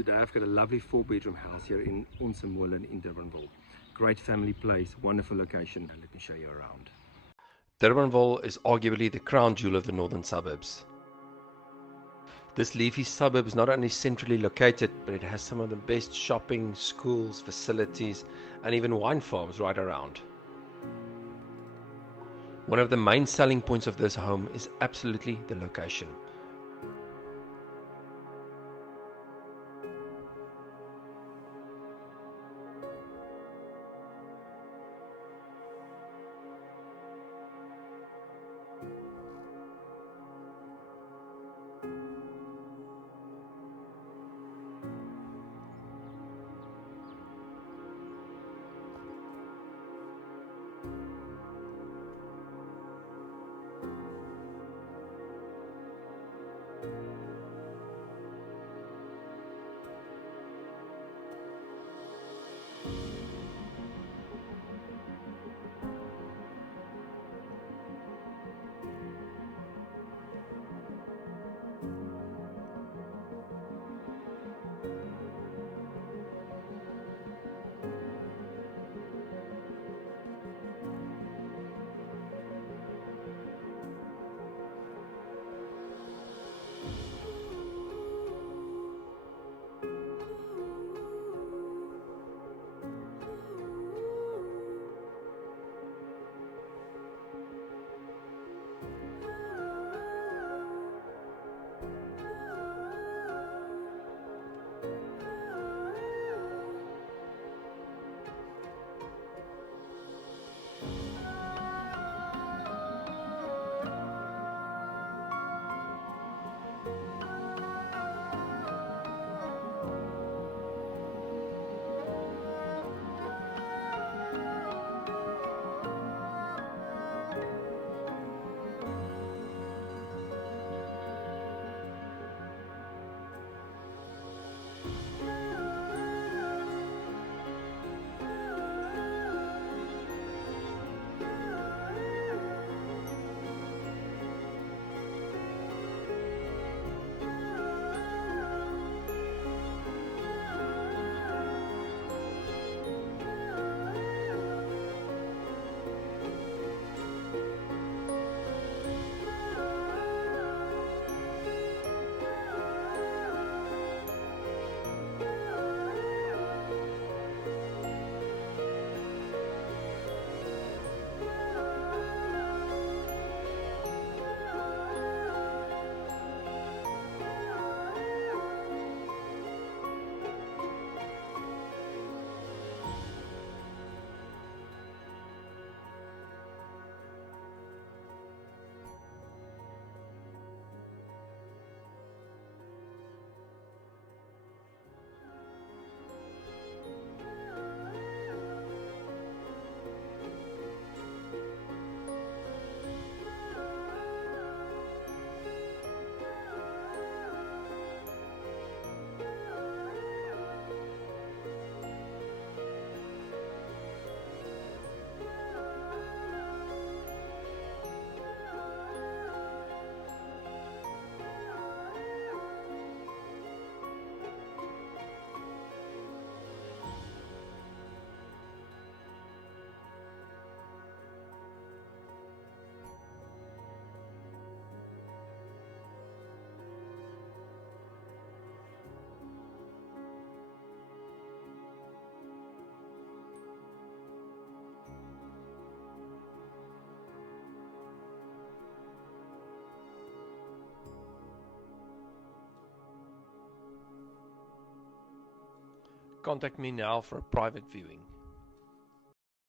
Today I've got a lovely 4-bedroom house here in Onsemolen in Durbanville. Great family place, wonderful location, and let me show you around. Durbanville is arguably the crown jewel of the northern suburbs. This leafy suburb is not only centrally located, but it has some of the best shopping, schools, facilities, and even wine farms right around. One of the main selling points of this home is absolutely the location. Contact me now for a private viewing.